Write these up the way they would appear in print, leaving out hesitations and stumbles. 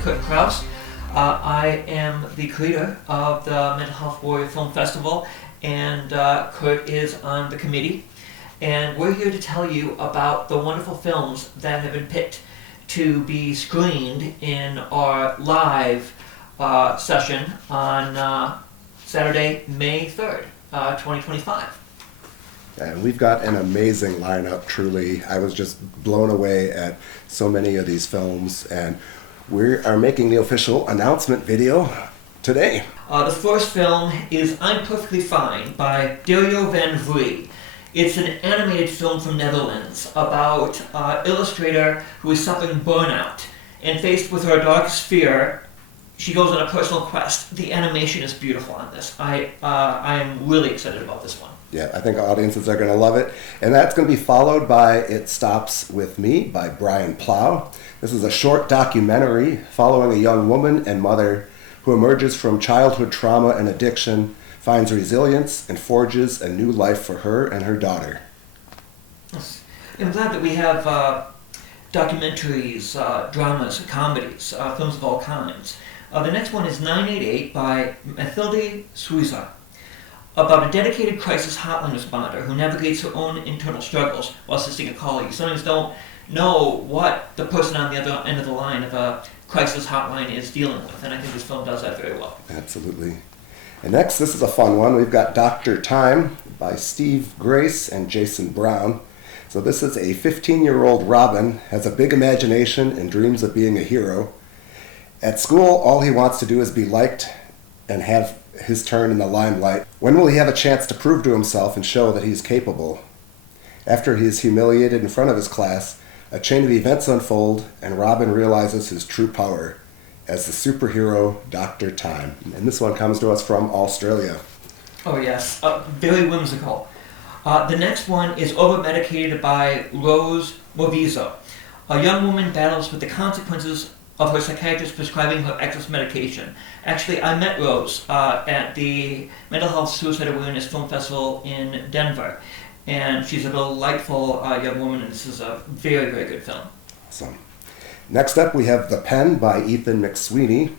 Kurt Krauss. I am the creator of the Mental Health Warrior Film Festival, and Kurt is on the committee. And we're here to tell you about the wonderful films that have been picked to be screened in our live session on Saturday, May 3rd, 2025. And we've got an amazing lineup, truly. I was just blown away at so many of these films, and we are making the official announcement video today. The first film is I'm Perfectly Fine by Dario van Vrie. It's an animated film from Netherlands about an illustrator who is suffering burnout, and faced with her darkest fear, she goes on a personal quest. The animation is beautiful on this. I am really excited about this one. Yeah, I think audiences are going to love it. And that's going to be followed by It Stops With Me by Brian Plow. This is a short documentary following a young woman and mother who emerges from childhood trauma and addiction, finds resilience, and forges a new life for her and her daughter. Yes. I'm glad that we have documentaries, dramas, comedies, films of all kinds. The next one is 988 by Mathilde Suiza, about a dedicated crisis hotline responder who navigates her own internal struggles while assisting a colleague. You sometimes don't know what the person on the other end of the line of a crisis hotline is dealing with, and I think this film does that very well. Absolutely. And next, this is a fun one. We've got Dr. Time by Steve Grace and Jason Brown. So this is a 15-year-old Robin, has a big imagination and dreams of being a hero. At school, all he wants to do is be liked and have his turn in the limelight. When will he have a chance to prove to himself and show that he's capable? After he is humiliated in front of his class, a chain of events unfold, and Robin realizes his true power as the superhero Dr. Time. And this one comes to us from Australia. Oh yes, very whimsical. The next one is Over-Medicated by Rose Movizo. A young woman battles with the consequences of her psychiatrist prescribing her excess medication. Actually, I met Rose at the Mental Health Suicide Awareness Film Festival in Denver, and she's a delightful young woman, and this is a very, very good film. Awesome. Next up, we have The Pen by Ethan McSweeney.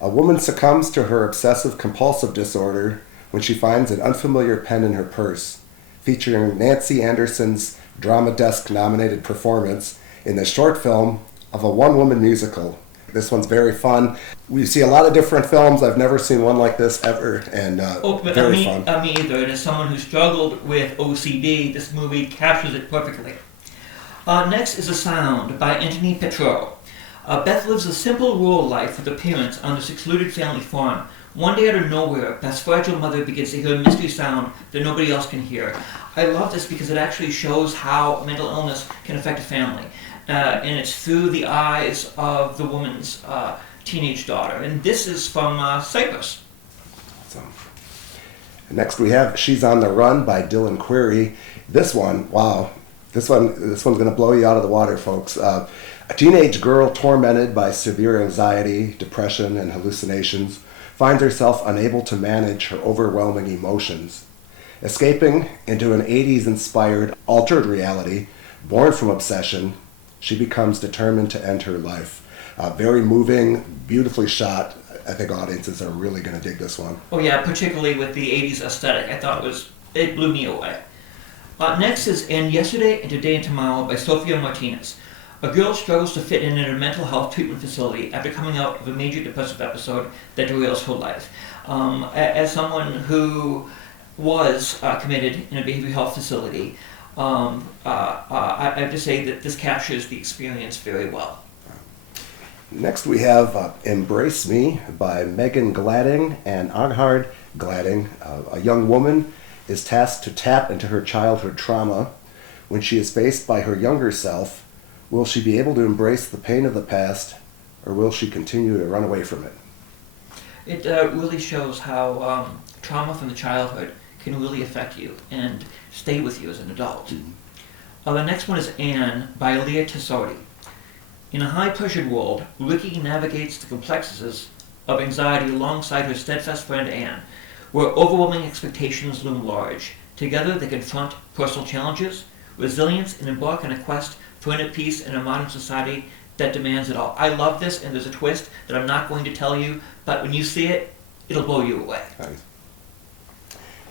A woman succumbs to her obsessive-compulsive disorder when she finds an unfamiliar pen in her purse, featuring Nancy Anderson's Drama Desk-nominated performance in the short film of a one-woman musical. This one's very fun. We see a lot of different films. I've never seen one like this ever, and very fun. Me either. And as someone who struggled with OCD, this movie captures it perfectly. Next is A Sound by Anthony Petro. Beth lives a simple rural life with her parents on the secluded family farm. One day out of nowhere, Beth's fragile mother begins to hear a mystery sound that nobody else can hear. I love this because it actually shows how mental illness can affect a family. And it's through the eyes of the woman's teenage daughter. And this is from Cyprus. Awesome. And next we have She's on the Run by Dylan Query. This one, wow. This one's going to blow you out of the water, folks. A teenage girl tormented by severe anxiety, depression, and hallucinations finds herself unable to manage her overwhelming emotions. Escaping into an 80s-inspired altered reality, born from obsession, she becomes determined to end her life. Very moving, beautifully shot. I think audiences are really going to dig this one. Oh yeah, particularly with the 80s aesthetic. I thought it blew me away. Next is And Yesterday and Today and Tomorrow by Sofia Martinez. A girl struggles to fit in at a mental health treatment facility after coming out of a major depressive episode that derails her life. As someone who was committed in a behavioral health facility, I have to say that this captures the experience very well. Next we have Embrace Me by Megan Gladding and Aghard Gladding. A young woman is tasked to tap into her childhood trauma. When she is faced by her younger self, will she be able to embrace the pain of the past, or will she continue to run away from it? It really shows how trauma from the childhood can really affect you and stay with you as an adult. Mm-hmm. The next one is Anne by Leah Tesori. In a high-pressured world, Ricky navigates the complexities of anxiety alongside her steadfast friend Anne, where overwhelming expectations loom large. Together they confront personal challenges, resilience, and embark on a quest for inner peace in a modern society that demands it all. I love this, and there's a twist that I'm not going to tell you, but when you see it, it'll blow you away. Nice.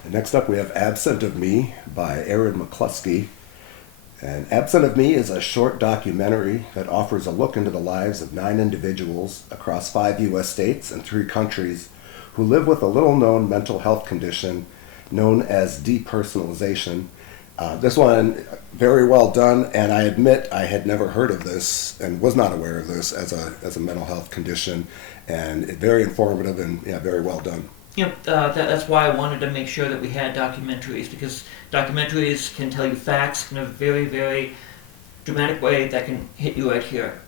And next up we have Absent of Me by Aaron McCluskey. And Absent of Me is a short documentary that offers a look into the lives of 9 individuals across 5 U.S. states and 3 countries who live with a little-known mental health condition known as depersonalization. This one, very well done, and I admit I had never heard of this and was not aware of this as a mental health condition, and very informative and very well done. That's why I wanted to make sure that we had documentaries, because documentaries can tell you facts in a very, very dramatic way that can hit you right here.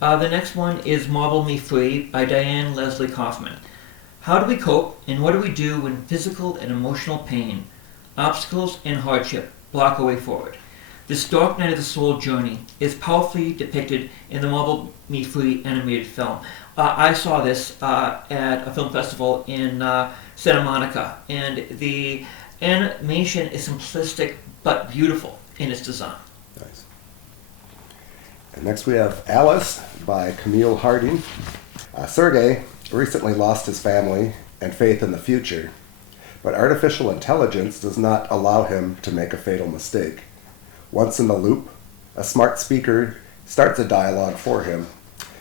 The next one is Marble Me Free by Diane Leslie Kaufman. How do we cope, and what do we do when physical and emotional pain, obstacles, and hardship block our way forward? This dark night of the soul journey is powerfully depicted in the Marble Me Free animated film. I saw this at a film festival in Santa Monica, and the animation is simplistic but beautiful in its design. Nice. And next we have Alice by Camille Harding. Sergey recently lost his family and faith in the future, but artificial intelligence does not allow him to make a fatal mistake. Once in the loop, a smart speaker starts a dialogue for him.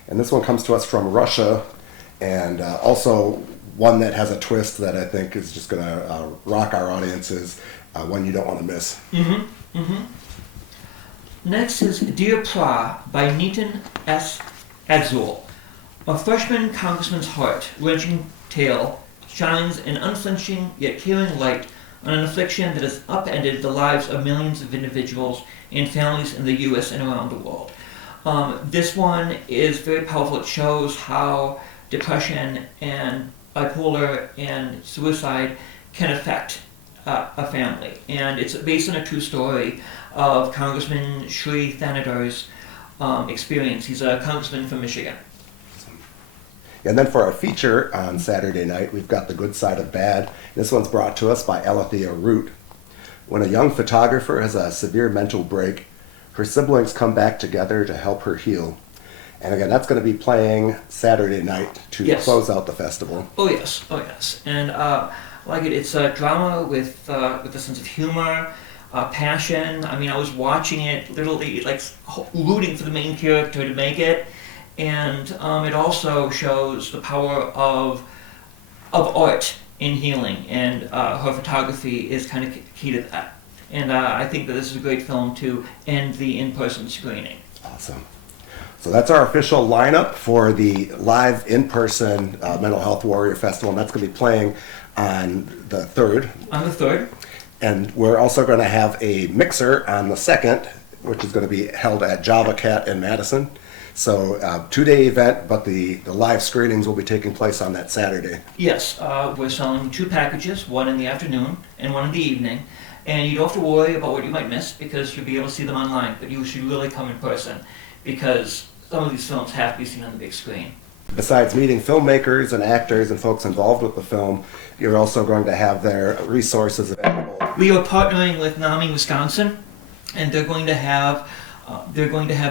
And this one comes to us from Russia, and also one that has a twist that I think is just going to rock our audiences, one you don't want to miss. Next is Dear Pra by Nitin S. Adzul. A freshman congressman's heart-wrenching tale shines an unflinching yet caring light on an affliction that has upended the lives of millions of individuals and families in the U.S. and around the world. This one is very powerful. It shows how depression and bipolar and suicide can affect a family. And it's based on a true story of Congressman Shri Thanadar's experience. He's a congressman from Michigan. And then for our feature on Saturday night, we've got The Good Side of Bad. This one's brought to us by Alethea Root. When a young photographer has a severe mental break, her siblings come back together to help her heal. And again, that's going to be playing Saturday night to close out the festival. Oh yes. And like it's a drama with a sense of humor, passion. I mean, I was watching it literally like rooting for the main character to make it. And it also shows the power of art in healing, and her photography is kind of key to that. And I think that this is a great film to end the in-person screening. Awesome. So that's our official lineup for the live in-person Mental Health Warrior Festival, and that's going to be playing on the 3rd. On the 3rd. And we're also going to have a mixer on the 2nd, which is going to be held at Java Cat in Madison. So 2-day event, but the live screenings will be taking place on that Saturday. Yes, we're selling 2 packages, one in the afternoon and one in the evening. And you don't have to worry about what you might miss because you'll be able to see them online, but you should really come in person because some of these films have to be seen on the big screen. Besides meeting filmmakers and actors and folks involved with the film, you're also going to have their resources available. We are partnering with NAMI Wisconsin, and they're going to have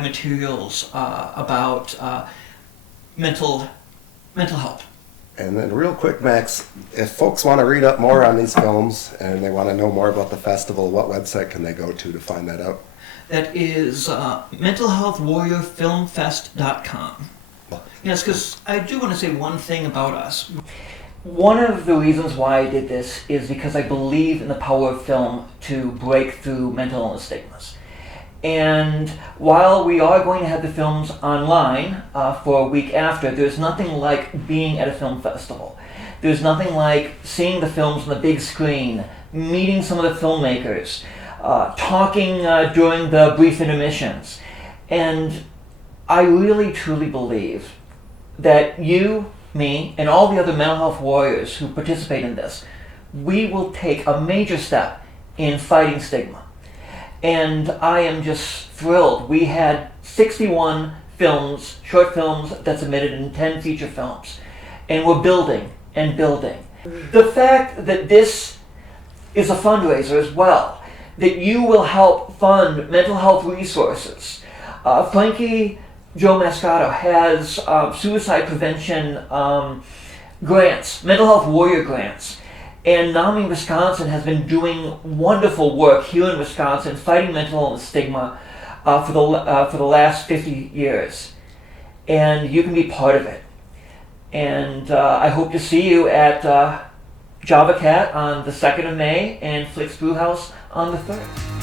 materials about mental health. And then real quick, Max, if folks want to read up more on these films and they want to know more about the festival, what website can they go to find that out? That is mentalhealthwarriorfilmfest.com. Yes, because I do want to say one thing about us. One of the reasons why I did this is because I believe in the power of film to break through mental illness stigmas. And while we are going to have the films online for a week after, there's nothing like being at a film festival. There's nothing like seeing the films on the big screen, meeting some of the filmmakers, talking during the brief intermissions. And I really truly believe that you, me, and all the other mental health warriors who participate in this, we will take a major step in fighting stigma. And I am just thrilled. We had 61 films, short films that submitted, and 10 feature films. And we're building and building. The fact that this is a fundraiser as well, that you will help fund mental health resources. Frankie Joe Mascato has suicide prevention grants, mental health warrior grants. And NAMI Wisconsin has been doing wonderful work here in Wisconsin, fighting mental illness stigma for the last 50 years. And you can be part of it. And I hope to see you at Java Cat on the 2nd of May and Flix Brewhouse on the 3rd.